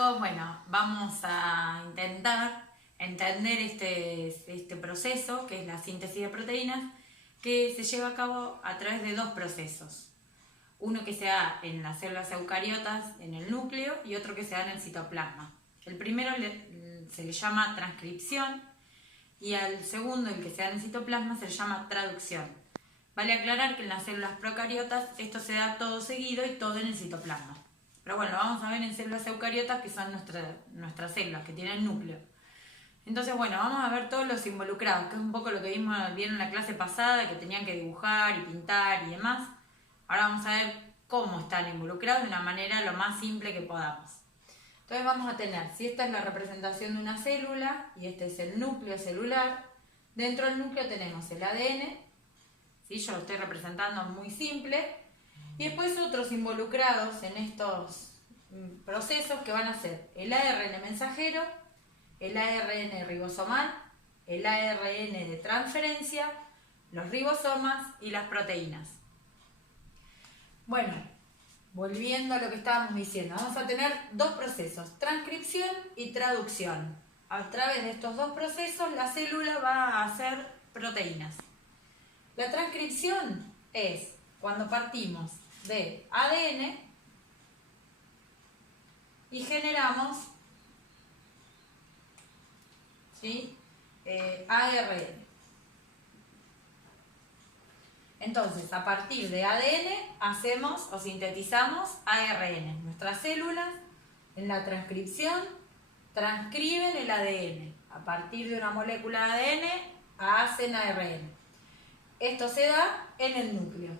chicos, bueno, vamos a intentar entender este proceso, que es la síntesis de proteínas, que se lleva a cabo a través de dos procesos. Uno que se da en las células eucariotas, en el núcleo, y otro que se da en el citoplasma. El primero se le llama transcripción, y al segundo, el que se da en el citoplasma, se le llama traducción. Vale aclarar que en las células procariotas esto se da todo seguido y todo en el citoplasma. Pero bueno, vamos a ver en células eucariotas, que son nuestras células, que tienen núcleo. Entonces, bueno, vamos a ver todos los involucrados, que es un poco lo que vieron en la clase pasada, que tenían que dibujar y pintar y demás. Ahora vamos a ver cómo están involucrados de una manera lo más simple que podamos. Entonces vamos a tener, si esta es la representación de una célula, y este es el núcleo celular, dentro del núcleo tenemos el ADN, ¿sí? Yo lo estoy representando muy simple, y después otros involucrados en estos procesos que van a ser el ARN mensajero, el ARN ribosomal, el ARN de transferencia, los ribosomas y las proteínas. Bueno, volviendo a lo que estábamos diciendo, vamos a tener dos procesos, transcripción y traducción. A través de estos dos procesos la célula va a hacer proteínas. La transcripción es cuando partimos de ADN y generamos, ¿sí?, ARN. Entonces, a partir de ADN hacemos o sintetizamos ARN. Nuestras células en la transcripción transcriben el ADN. A partir de una molécula de ADN hacen ARN. Esto se da en el núcleo.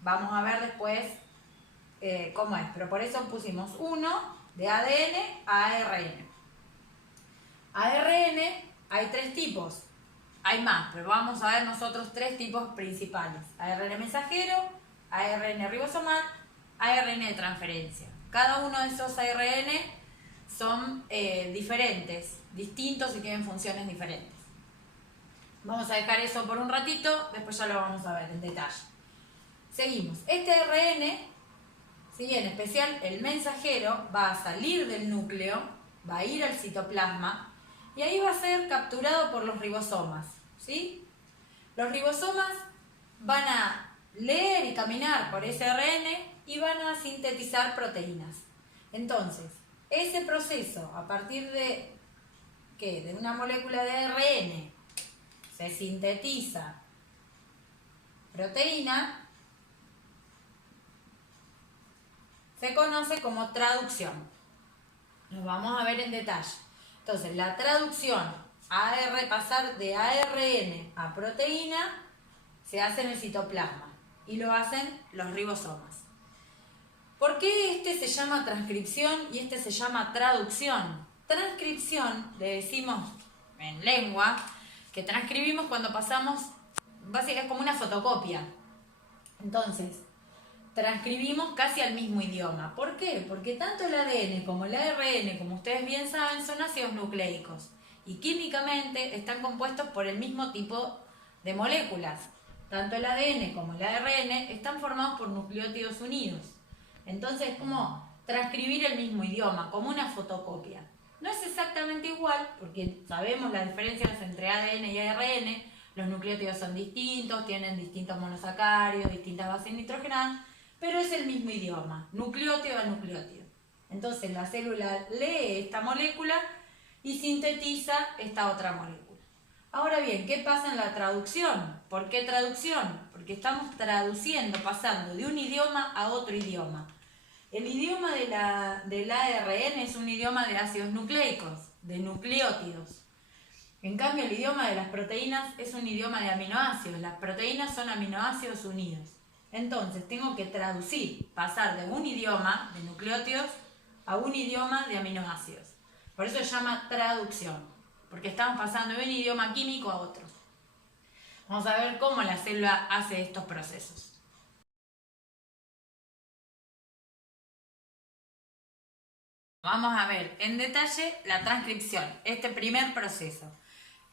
Vamos a ver después cómo es, pero por eso pusimos 1 de ADN a ARN. ARN hay 3 tipos. Hay más, pero vamos a ver nosotros 3 tipos principales. ARN mensajero, ARN ribosomal, ARN de transferencia. Cada uno de esos ARN son diferentes, distintos y tienen funciones diferentes. Vamos a dejar eso por un ratito, después ya lo vamos a ver en detalle. Seguimos. Este ARN, ¿sí?, en especial el mensajero, va a salir del núcleo, va a ir al citoplasma y ahí va a ser capturado por los ribosomas, ¿sí? Los ribosomas van a leer y caminar por ese ARN y van a sintetizar proteínas. Entonces, ese proceso, a partir de una molécula de ARN se sintetiza proteína, se conoce como traducción. Lo vamos a ver en detalle. Entonces, la traducción, pasar de ARN a proteína, se hace en el citoplasma y lo hacen los ribosomas. ¿Por qué este se llama transcripción y este se llama traducción? Transcripción, le decimos en lengua, que transcribimos cuando pasamos, básicamente es como una fotocopia. Entonces, transcribimos casi al mismo idioma. ¿Por qué? Porque tanto el ADN como el ARN, como ustedes bien saben, son ácidos nucleicos y químicamente están compuestos por el mismo tipo de moléculas. Tanto el ADN como el ARN están formados por nucleótidos unidos. Entonces es como transcribir el mismo idioma, como una fotocopia. No es exactamente igual, porque sabemos las diferencias entre ADN y ARN. Los nucleótidos son distintos, tienen distintos monosacáridos, distintas bases nitrogenadas, pero es el mismo idioma, nucleótido a nucleótido. Entonces la célula lee esta molécula y sintetiza esta otra molécula. Ahora bien, ¿qué pasa en la traducción? ¿Por qué traducción? Porque estamos traduciendo, pasando de un idioma a otro idioma. El idioma del ARN es un idioma de ácidos nucleicos, de nucleótidos. En cambio, el idioma de las proteínas es un idioma de aminoácidos. Las proteínas son aminoácidos unidos. Entonces, tengo que traducir, pasar de un idioma de nucleótidos a un idioma de aminoácidos. Por eso se llama traducción, porque estamos pasando de un idioma químico a otro. Vamos a ver cómo la célula hace estos procesos. Vamos a ver en detalle la transcripción, este primer proceso.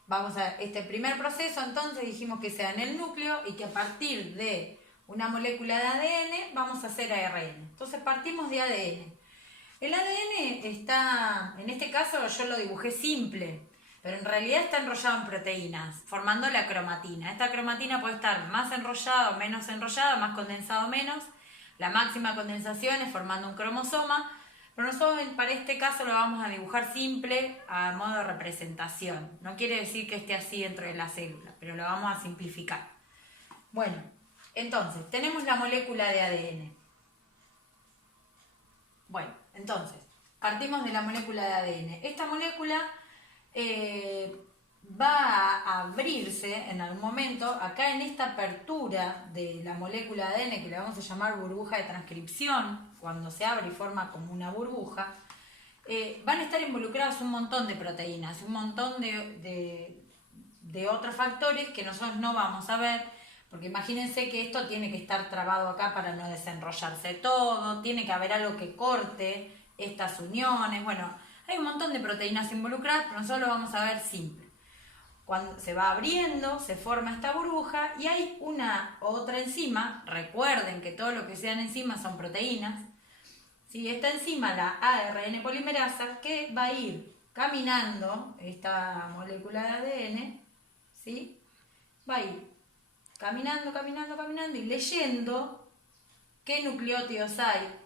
Vamos a ver, este primer proceso entonces dijimos que sea en el núcleo y que a partir de una molécula de ADN vamos a hacer ARN. Entonces partimos de ADN. El ADN está, en este caso yo lo dibujé simple, pero en realidad está enrollado en proteínas, formando la cromatina. Esta cromatina puede estar más enrollada o menos enrollada, más condensada o menos. La máxima condensación es formando un cromosoma, pero nosotros para este caso lo vamos a dibujar simple a modo de representación. No quiere decir que esté así dentro de la célula, pero lo vamos a simplificar. Bueno, entonces, tenemos la molécula de ADN. Bueno, entonces, partimos de la molécula de ADN. Esta molécula va a abrirse en algún momento, acá en esta apertura de la molécula de ADN, que le vamos a llamar burbuja de transcripción, cuando se abre y forma como una burbuja, van a estar involucradas un montón de proteínas, un montón de otros factores que nosotros no vamos a ver, porque imagínense que esto tiene que estar trabado acá para no desenrollarse todo, tiene que haber algo que corte estas uniones, bueno, hay un montón de proteínas involucradas, pero nosotros lo vamos a ver simple. Cuando se va abriendo, se forma esta burbuja y hay una otra enzima, recuerden que todo lo que sean enzimas son proteínas, ¿sí? Esta enzima, la ARN polimerasa, que va a ir caminando, esta molécula de ADN, ¿sí? Va a ir caminando, caminando, caminando y leyendo qué nucleótidos hay.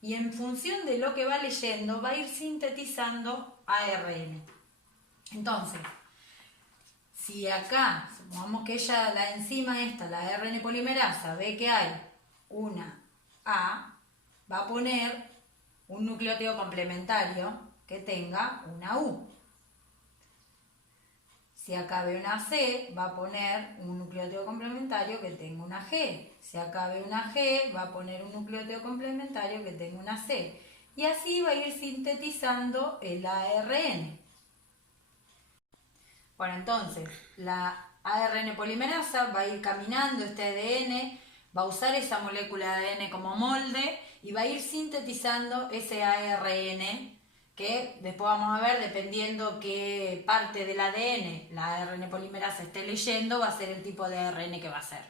Y en función de lo que va leyendo, va a ir sintetizando ARN. Entonces, si acá, supongamos que ella, la enzima esta, la ARN polimerasa, ve que hay una A, va a poner un nucleótido complementario que tenga una U. Si acá ve una C, va a poner un nucleótido complementario que tenga una G. Si acá ve una G, va a poner un nucleótido complementario que tenga una C. Y así va a ir sintetizando el ARN. Bueno, entonces, la ARN polimerasa va a ir caminando este ADN, va a usar esa molécula de ADN como molde y va a ir sintetizando ese ARN que después vamos a ver, dependiendo qué parte del ADN la ARN polimerasa esté leyendo, va a ser el tipo de ARN que va a ser.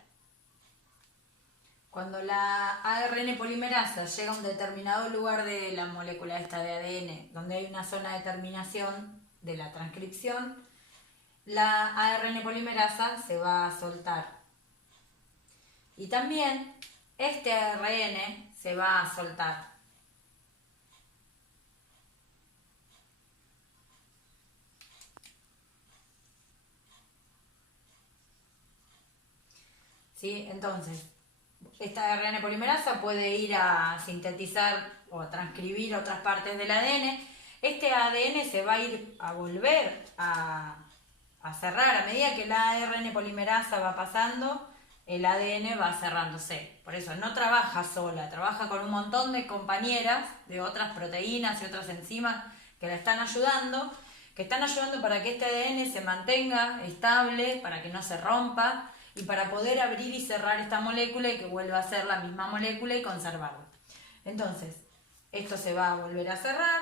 Cuando la ARN polimerasa llega a un determinado lugar de la molécula esta de ADN, donde hay una zona de terminación de la transcripción, la ARN polimerasa se va a soltar. Y también este ARN se va a soltar. ¿Sí? Entonces, esta ARN polimerasa puede ir a sintetizar o a transcribir otras partes del ADN. Este ADN se va a ir a volver a cerrar. A medida que la ARN polimerasa va pasando, el ADN va cerrándose. Por eso no trabaja sola, trabaja con un montón de compañeras de otras proteínas y otras enzimas que la están ayudando, para que este ADN se mantenga estable, para que no se rompa y para poder abrir y cerrar esta molécula y que vuelva a ser la misma molécula y conservarla. Entonces, esto se va a volver a cerrar.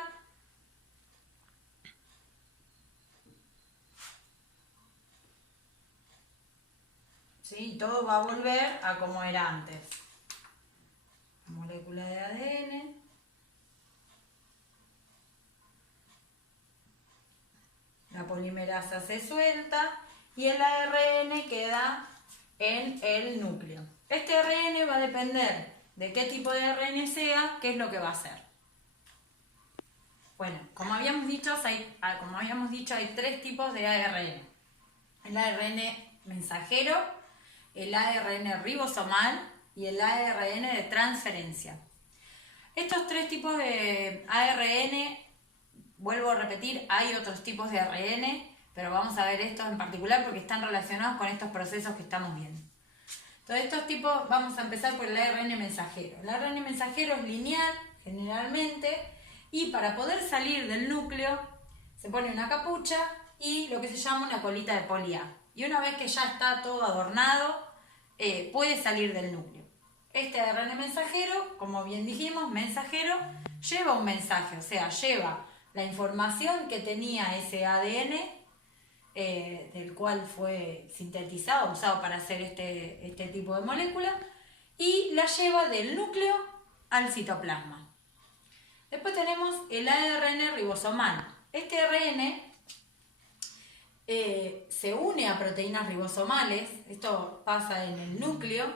¿Sí? Todo va a volver a como era antes. Molécula de ADN. La polimerasa se suelta y el ARN queda en el núcleo. Este ARN va a depender de qué tipo de ARN sea, qué es lo que va a hacer. Bueno, como habíamos dicho, hay tres tipos de ARN. El ARN mensajero, el ARN ribosomal y el ARN de transferencia. Estos tres tipos de ARN, vuelvo a repetir, hay otros tipos de ARN, pero vamos a ver estos en particular porque están relacionados con estos procesos que estamos viendo. Entonces, estos tipos, vamos a empezar por el ARN mensajero. El ARN mensajero es lineal, generalmente, y para poder salir del núcleo se pone una capucha y lo que se llama una colita de poli A. Y una vez que ya está todo adornado, puede salir del núcleo. Este ARN mensajero, como bien dijimos, mensajero, lleva un mensaje, o sea, lleva la información que tenía ese ADN, del cual fue sintetizado, usado para hacer este tipo de molécula, y la lleva del núcleo al citoplasma. Después tenemos el ARN ribosomal. Este ARN se une a proteínas ribosomales, esto pasa en el núcleo,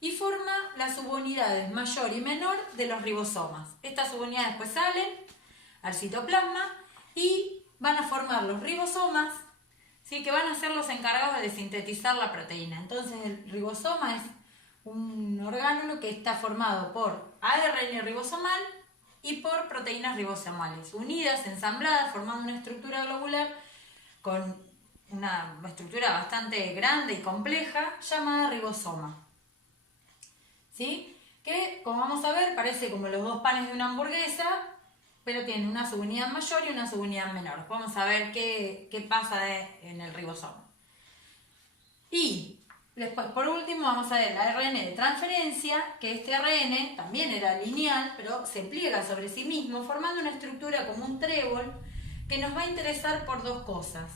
y forma las subunidades mayor y menor de los ribosomas. Estas subunidades pues salen al citoplasma y van a formar los ribosomas, ¿sí? Que van a ser los encargados de sintetizar la proteína. Entonces el ribosoma es un orgánulo que está formado por ARN ribosomal y por proteínas ribosomales, unidas, ensambladas, formando una estructura globular con una estructura bastante grande y compleja llamada ribosoma. ¿Sí? Que, como vamos a ver, parece como los dos panes de una hamburguesa, pero tiene una subunidad mayor y una subunidad menor. Vamos a ver qué pasa en el ribosoma. Y después, por último, vamos a ver el ARN de transferencia, que este ARN también era lineal, pero se pliega sobre sí mismo, formando una estructura como un trébol, que nos va a interesar por dos cosas.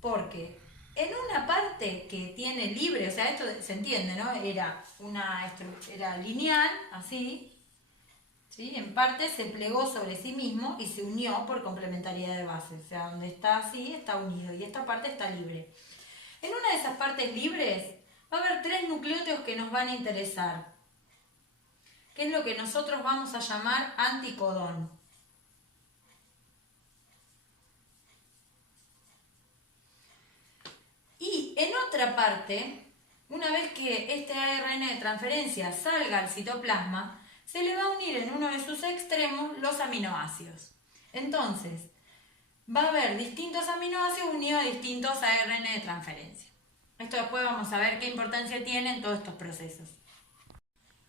Porque en una parte que tiene libre, o sea, esto se entiende, ¿no? Era lineal, así, ¿sí? En parte se plegó sobre sí mismo y se unió por complementariedad de bases. O sea, donde está así, está unido, y esta parte está libre. En una de esas partes libres va a haber 3 nucleótidos que nos van a interesar, que es lo que nosotros vamos a llamar anticodón. Y en otra parte, una vez que este ARN de transferencia salga al citoplasma, se le va a unir en uno de sus extremos los aminoácidos. Entonces, va a haber distintos aminoácidos unidos a distintos ARN de transferencia. Esto después vamos a ver qué importancia tienen todos estos procesos.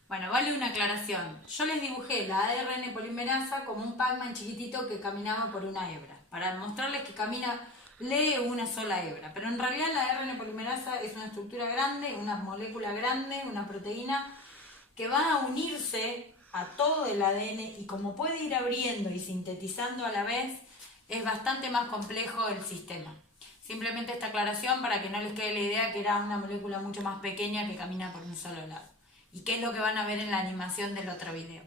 Bueno, vale una aclaración. Yo les dibujé la ARN polimerasa como un Pac-Man chiquitito que caminaba por una hebra, para mostrarles que lee una sola hebra. Pero en realidad la ARN polimerasa es una estructura grande, una molécula grande, una proteína que va a unirse a todo el ADN y como puede ir abriendo y sintetizando a la vez, es bastante más complejo el sistema. Simplemente esta aclaración para que no les quede la idea que era una molécula mucho más pequeña que camina por un solo lado. ¿Y qué es lo que van a ver en la animación del otro video?